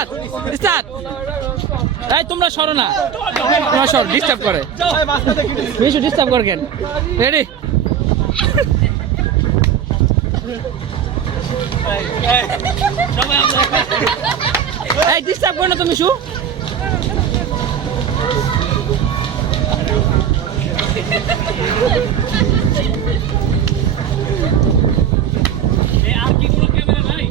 Start start. এই তোমরা সরো না, তোমরা সর, ডিস্টার্ব করে। মিশু ডিস্টার্ব করে কেন? রেডি? এই ডিস্টার্ব করে না তো মিশু। আর কি কোনো ক্যামেরা নাই?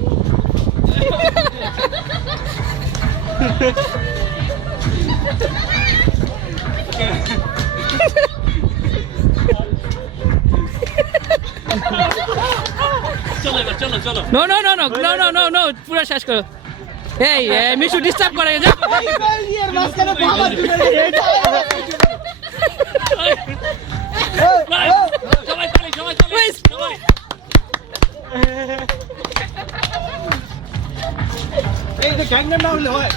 No no no no no no no no, পুরো শেষ করো। এই মিশু ডিস্টার্ব করে যা। এই তো গ্যাংনাম না হলে হয়।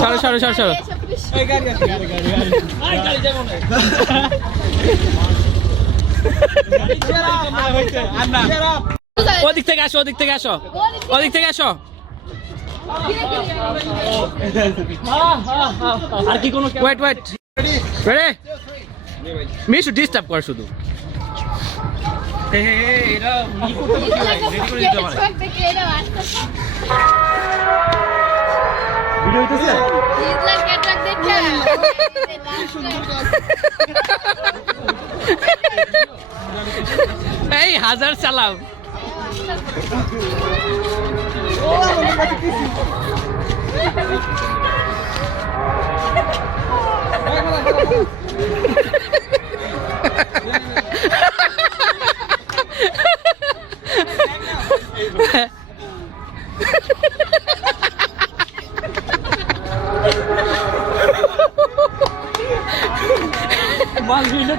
সরো সরো সরো সরো। এই গাড়ি গাড়ি গাড়ি গাড়ি গাড়ি যাবো না। ওদিক থেকে আসো, ওদিক থেকে আসো, ওদিক থেকে আসো। আর কি কোনো wait wait ready? Mishu disturb করে শুধু। এটা ই করতে রেডি করে দিতে পারে। ভিডিও হইতেছে? এই হাজার চালাও। মাল ভিডিও